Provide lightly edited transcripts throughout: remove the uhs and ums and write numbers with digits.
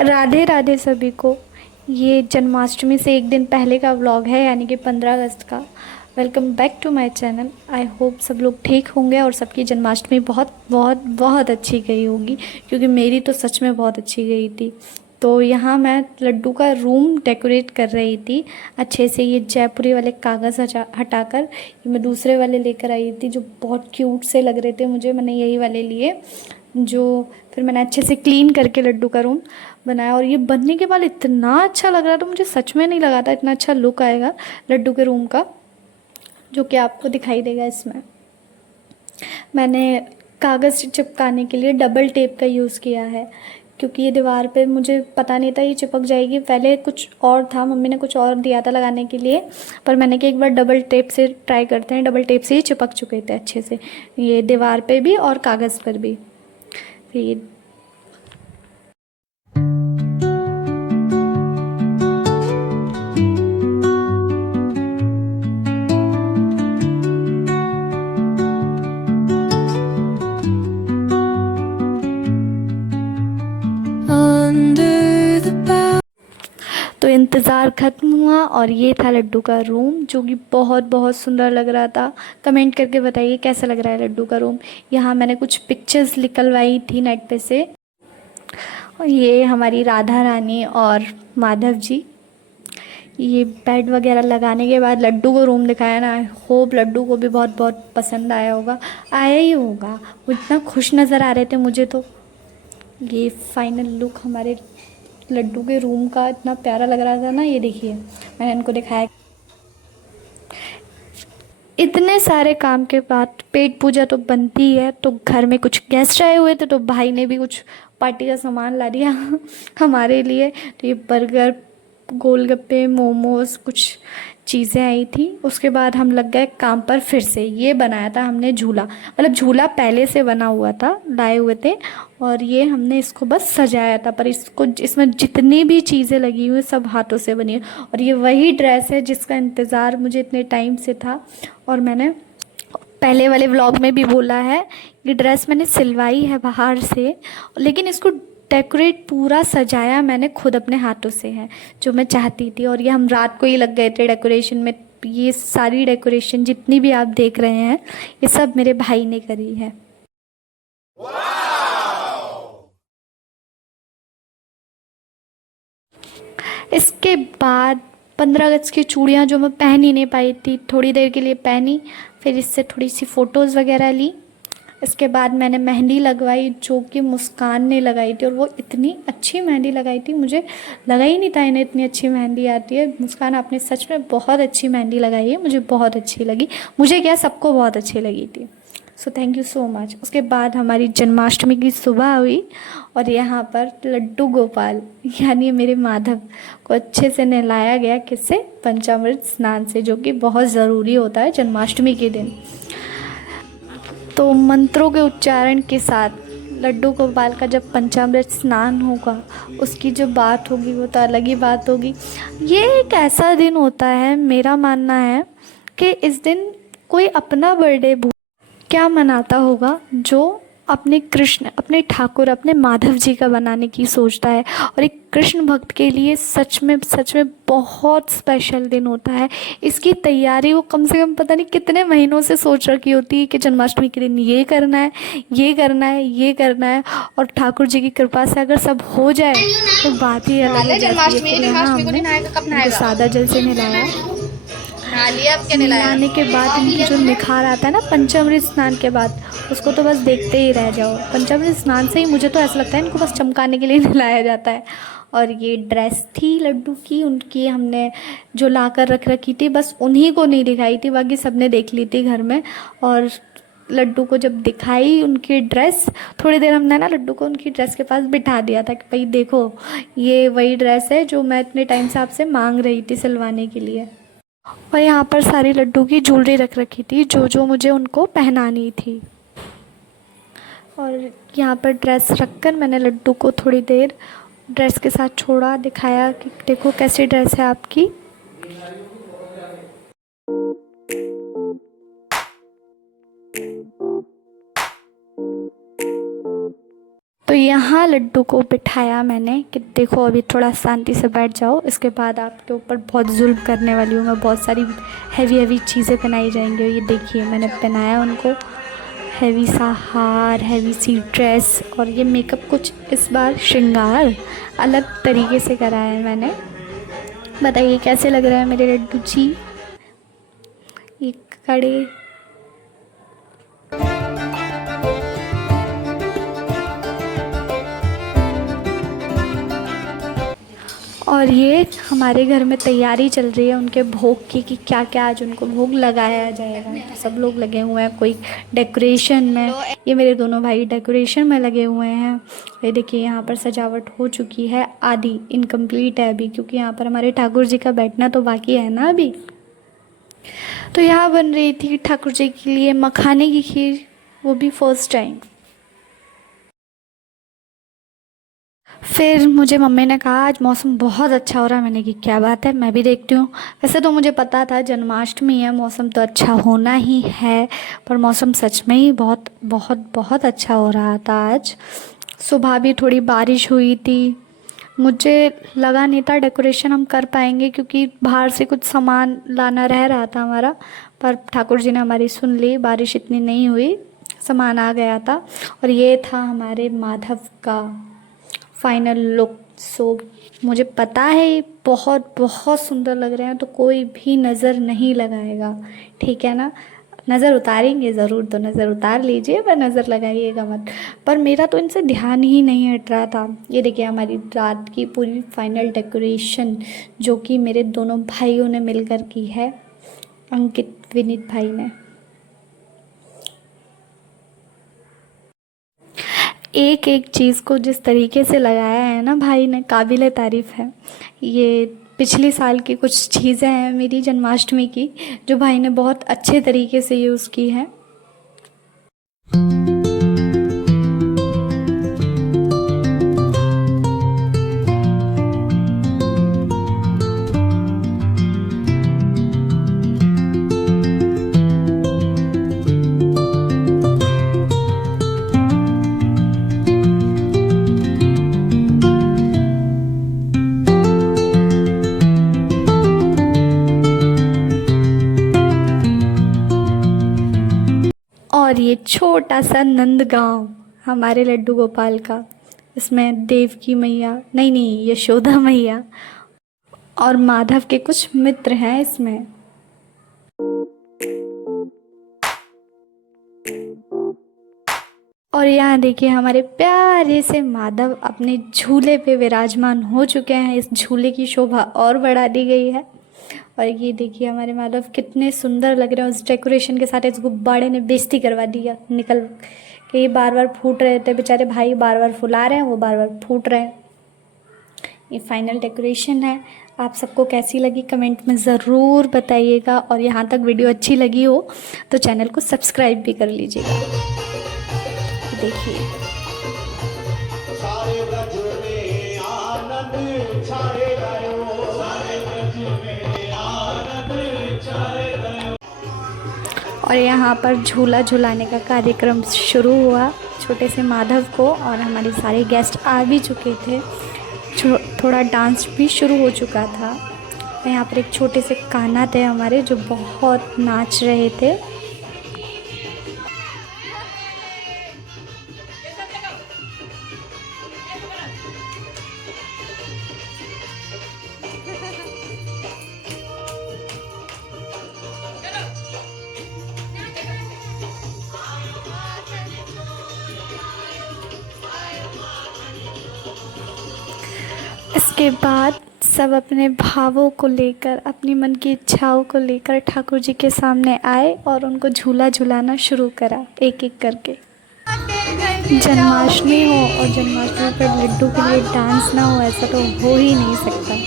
राधे राधे सभी को। ये जन्माष्टमी से एक दिन पहले का व्लॉग है, यानी कि 15 अगस्त का। Welcome back to my channel. I hope सब लोग ठीक होंगे और सबकी जन्माष्टमी बहुत बहुत बहुत अच्छी गई होगी, क्योंकि मेरी तो सच में बहुत अच्छी गई थी। तो यहाँ मैं लड्डू का रूम डेकोरेट कर रही थी अच्छे से। ये जयपुरी वाले कागज़ हटाकर ये मैं दूसरे वाले लेकर आई थी, जो बहुत क्यूट से लग रहे थे मुझे। मैंने यही वाले लिए, जो फिर मैंने अच्छे से क्लीन करके लड्डू का रूम बनाया। और ये बनने के बाद इतना अच्छा लग रहा था, मुझे सच में नहीं लगा था इतना अच्छा लुक आएगा लड्डू के रूम का, जो कि आपको दिखाई देगा इसमें। मैंने कागज़ चिपकाने के लिए डबल टेप का यूज़ किया है, क्योंकि ये दीवार पे मुझे पता नहीं था ये चिपक जाएगी। पहले कुछ और था, मम्मी ने कुछ और दिया था लगाने के लिए, पर मैंने कि एक बार डबल टेप से ट्राई करते हैं। डबल टेप से ही चिपक चुके थे अच्छे से, ये दीवार पे भी और कागज़ पर भी। फिर ये तो इंतज़ार ख़त्म हुआ और ये था लड्डू का रूम, जो कि बहुत बहुत सुंदर लग रहा था। कमेंट करके बताइए कैसा लग रहा है लड्डू का रूम। यहाँ मैंने कुछ पिक्चर्स निकलवाई थी नेट पे से। और ये हमारी राधा रानी और माधव जी। ये बेड वगैरह लगाने के बाद लड्डू को रूम दिखाया ना, आई होप लड्डू को भी बहुत बहुत पसंद आया होगा। आया ही होगा, वो इतना खुश नज़र आ रहे थे मुझे तो। ये फाइनल लुक हमारे लड्डू के रूम का इतना प्यारा लग रहा था ना। ये देखिए, मैंने इनको दिखाया। इतने सारे काम के बाद पेट पूजा तो बनती है, तो घर में कुछ गेस्ट आए हुए थे, तो भाई ने भी कुछ पार्टी का सामान ला दिया हमारे लिए। तो ये बर्गर, गोलगप्पे, मोमोज, कुछ चीज़ें आई थी। उसके बाद हम लग गए काम पर फिर से। ये बनाया था हमने झूला, मतलब झूला पहले से बना हुआ था, लाए हुए थे, और ये हमने इसको बस सजाया था। पर इसको, इसमें जितनी भी चीज़ें लगी हुई सब हाथों से बनी है। और ये वही ड्रेस है जिसका इंतज़ार मुझे इतने टाइम से था। और मैंने पहले वाले व्लॉग में भी बोला है, ये ड्रेस मैंने सिलवाई है बाहर से, लेकिन इसको डेकोरेट पूरा सजाया मैंने खुद अपने हाथों से है, जो मैं चाहती थी। और ये हम रात को ही लग गए थे डेकोरेशन में। ये सारी डेकोरेशन जितनी भी आप देख रहे हैं, ये सब मेरे भाई ने करी है। इसके बाद 15 अगस्त की चूड़ियाँ जो मैं पहन ही नहीं पाई थी, थोड़ी देर के लिए पहनी, फिर इससे थोड़ी सी फ़ोटोज़ वगैरह ली। इसके बाद मैंने मेहंदी लगवाई, जो कि मुस्कान ने लगाई थी, और वो इतनी अच्छी मेहंदी लगाई थी, मुझे लगा ही नहीं था इन्हें इतनी अच्छी मेहंदी आती है। मुस्कान, आपने सच में बहुत अच्छी मेहंदी लगाई है, मुझे बहुत अच्छी लगी। मुझे क्या, सबको बहुत अच्छी लगी थी। So thank you so much. उसके बाद हमारी जन्माष्टमी की सुबह हुई, और यहाँ पर लड्डू गोपाल यानी मेरे माधव को अच्छे से नहलाया गया। किससे? पंचामृत स्नान से, जो कि बहुत ज़रूरी होता है जन्माष्टमी के दिन। तो मंत्रों के उच्चारण के साथ लड्डू गोपाल का जब पंचामृत स्नान होगा, उसकी जो बात होगी वो तो अलग ही बात होगी। ये एक ऐसा दिन होता है, मेरा मानना है कि इस दिन कोई अपना बर्थडे क्या मनाता होगा, जो अपने कृष्ण, अपने ठाकुर, अपने माधव जी का बनाने की सोचता है। और एक कृष्ण भक्त के लिए सच में बहुत स्पेशल दिन होता है। इसकी तैयारी वो कम से कम पता नहीं कितने महीनों से सोच रखी होती है कि जन्माष्टमी के दिन ये करना है, ये करना है, ये करना है। और ठाकुर जी की कृपा से अगर सब हो जाए तो बात ही अलग हो जाती है। फिर यहाँ हमने इनको सादा जल से नहलाया। नहलाने के बाद इनकी जो निखार आता है ना पंचामृत स्नान के बाद, उसको तो बस देखते ही रह जाओ। पंचामृत स्नान से ही मुझे तो ऐसा लगता है इनको बस चमकाने के लिए नहलाया जाता है। और ये ड्रेस थी लड्डू की, उनकी हमने जो ला कर रख रखी थी, बस उन्हीं को नहीं दिखाई थी, बाकी सबने देख ली थी घर में। और लड्डू को जब दिखाई उनकी ड्रेस, थोड़ी देर हमने ना लड्डू को उनकी ड्रेस के पास बिठा दिया था कि भाई देखो, ये वही ड्रेस है जो मैं इतने टाइम से आपसे मांग रही थी सिलवाने के लिए। और यहाँ पर सारी लड्डू की ज्वेलरी रख रखी थी, जो जो मुझे उनको पहनानी थी। और यहाँ पर ड्रेस रखकर मैंने लड्डू को थोड़ी देर ड्रेस के साथ छोड़ा, दिखाया कि देखो कैसी ड्रेस है आपकी। तो यहाँ लड्डू को बिठाया मैंने कि देखो अभी थोड़ा शांति से बैठ जाओ, इसके बाद आपके ऊपर बहुत जुल्म करने वाली हूँ मैं, बहुत सारी हैवी हैवी चीज़ें पहनाई जाएंगी। ये देखिए मैंने पहनाया उनको हैवी सा हार, हैवी सी ड्रेस, और ये मेकअप कुछ इस बार श्रृंगार अलग तरीके से कराया है मैंने। बताइए कैसे लग रहा है मेरे लड्डू जी। ये कड़े और ये हमारे घर में तैयारी चल रही है उनके भोग की कि क्या क्या आज उनको भोग लगाया जाएगा। तो सब लोग लगे हुए हैं, कोई डेकोरेशन में, ये मेरे दोनों भाई डेकोरेशन में लगे हुए हैं। ये देखिए यहाँ पर सजावट हो चुकी है, आधी इनकम्प्लीट है अभी, क्योंकि यहाँ पर हमारे ठाकुर जी का बैठना तो बाकी है ना अभी। तो यहाँ बन रही थी ठाकुर जी के लिए मखाने की खीर, वो भी फर्स्ट टाइम। फिर मुझे मम्मी ने कहा आज मौसम बहुत अच्छा हो रहा है। मैंने कि क्या बात है, मैं भी देखती हूँ। वैसे तो मुझे पता था जन्माष्टमी है, मौसम तो अच्छा होना ही है, पर मौसम सच में ही बहुत बहुत बहुत अच्छा हो रहा था आज। सुबह भी थोड़ी बारिश हुई थी। मुझे लगा नहीं था डेकोरेशन हम कर पाएंगे, क्योंकि बाहर से कुछ सामान लाना रह रहा था हमारा, पर ठाकुर जी ने हमारी सुन ली, बारिश इतनी नहीं हुई, सामान आ गया था। और ये था हमारे माधव का फाइनल लुक। सो मुझे पता है ये बहुत बहुत सुंदर लग रहे हैं, तो कोई भी नज़र नहीं लगाएगा, ठीक है ना। नज़र उतारेंगे ज़रूर, तो नज़र उतार लीजिए, पर नज़र लगाइएगा मत। पर मेरा तो इनसे ध्यान ही नहीं हट रहा था। ये देखिए हमारी रात की पूरी फाइनल डेकोरेशन, जो कि मेरे दोनों भाइयों ने मिलकर की है, अंकित विनीत भाई ने। एक एक चीज़ को जिस तरीके से लगाया है ना भाई ने, काबिल तारीफ़ है। ये पिछले साल की कुछ चीज़ें हैं मेरी जन्माष्टमी की, जो भाई ने बहुत अच्छे तरीके से यूज़ की हैं। और ये छोटा सा नंदगांव हमारे लड्डू गोपाल का, इसमें देवकी मैया, नहीं यशोदा मैया और माधव के कुछ मित्र हैं इसमें। और यहाँ देखिए हमारे प्यारे से माधव अपने झूले पे विराजमान हो चुके हैं। इस झूले की शोभा और बढ़ा दी गई है। और ये देखिए हमारे माधव कितने सुंदर लग रहे हैं उस डेकोरेशन के साथ। इस गुब्बारे ने बेइज्जती करवा दिया निकल के, ये बार बार फूट रहे थे बेचारे भाई, बार बार फुला रहे हैं, वो बार बार फूट रहे हैं। ये फाइनल डेकोरेशन है। आप सबको कैसी लगी कमेंट में ज़रूर बताइएगा, और यहाँ तक वीडियो अच्छी लगी हो तो चैनल को सब्सक्राइब भी कर लीजिएगा। देखिए और यहाँ पर झूला झुलाने का कार्यक्रम शुरू हुआ छोटे से माधव को, और हमारे सारे गेस्ट आ भी चुके थे। थोड़ा डांस भी शुरू हो चुका था। यहाँ पर एक छोटे से कान्हा थे हमारे, जो बहुत नाच रहे थे। इसके बाद सब अपने भावों को लेकर, अपनी मन की इच्छाओं को लेकर ठाकुर जी के सामने आए और उनको झूला झुलाना शुरू करा, एक एक करके। जन्माष्टमी हो और जन्माष्टमी पर लड्डू के लिए डांस ना हो, ऐसा तो हो ही नहीं सकता।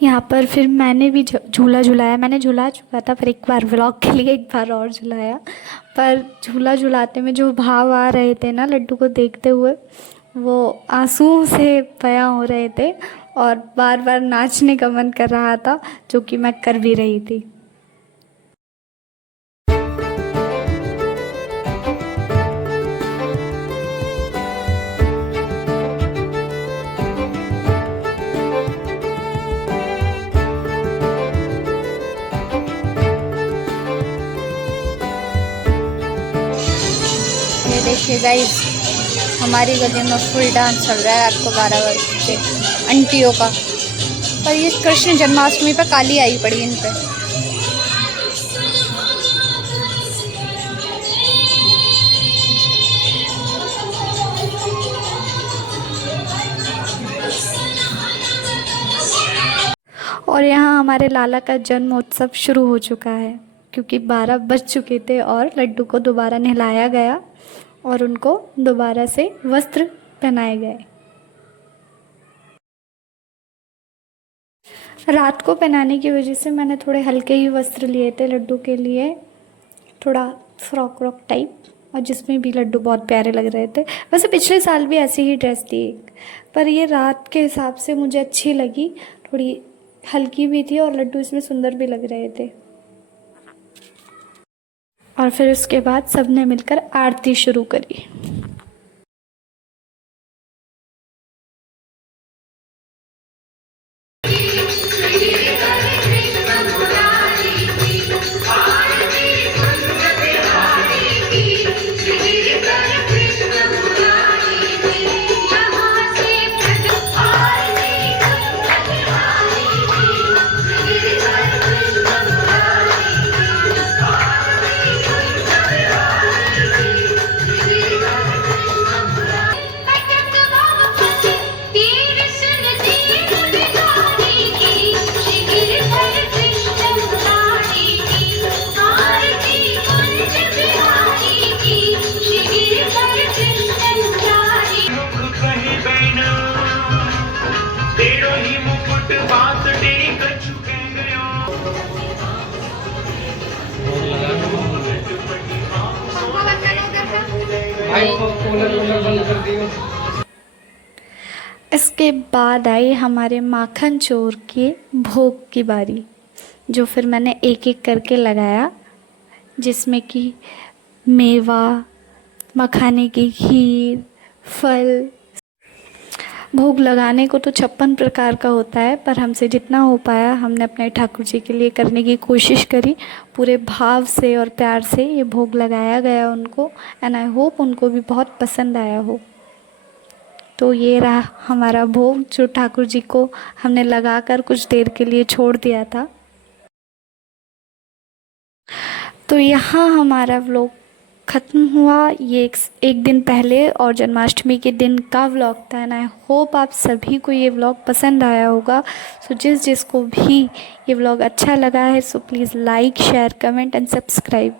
यहाँ पर फिर मैंने भी झूला झुलाया। मैंने झुला चुका था, पर एक बार व्लॉग के लिए एक बार और झुलाया। पर झूला झुलाते में जो भाव आ रहे थे ना लड्डू को देखते हुए, वो आंसुओं से बयां हो रहे थे और बार बार नाचने का मन कर रहा था, जो कि मैं कर भी रही थी। ये देखिए गाइस, हमारी गली में फुल डांस चल रहा है रात को 12 बजे आंटियों का। पर ये कृष्ण जन्माष्टमी पे काली आई पड़ी इन पे। और यहाँ हमारे लाला का जन्म उत्सव शुरू हो चुका है, क्योंकि 12 बज चुके थे और लड्डू को दोबारा नहलाया गया और उनको दोबारा से वस्त्र पहनाए गए। रात को पहनाने की वजह से मैंने थोड़े हल्के ही वस्त्र लिए थे लड्डू के लिए, थोड़ा फ्रॉक व्रॉक टाइप, और जिसमें भी लड्डू बहुत प्यारे लग रहे थे। वैसे पिछले साल भी ऐसी ही ड्रेस थी एक, पर ये रात के हिसाब से मुझे अच्छी लगी, थोड़ी हल्की भी थी और लड्डू इसमें सुंदर भी लग रहे थे। और फिर उसके बाद सबने मिलकर आरती शुरू करी। इसके बाद आई हमारे माखन चोर के भोग की बारी, जो फिर मैंने एक एक करके लगाया, जिसमें कि मेवा, मखाने की खीर, फल। भोग लगाने को तो 56 प्रकार का होता है, पर हमसे जितना हो पाया हमने अपने ठाकुर जी के लिए करने की कोशिश करी। पूरे भाव से और प्यार से ये भोग लगाया गया उनको, एंड आई होप उनको भी बहुत पसंद आया हो। तो ये रहा हमारा भोग, जो ठाकुर जी को हमने लगाकर कुछ देर के लिए छोड़ दिया था। तो यहाँ हमारा व्लॉग ख़त्म हुआ। ये एक दिन पहले और जन्माष्टमी के दिन का व्लॉग था, एंड आई होप आप सभी को ये व्लॉग पसंद आया होगा। सो जिसको भी ये व्लॉग अच्छा लगा है, so please like, share, comment and subscribe.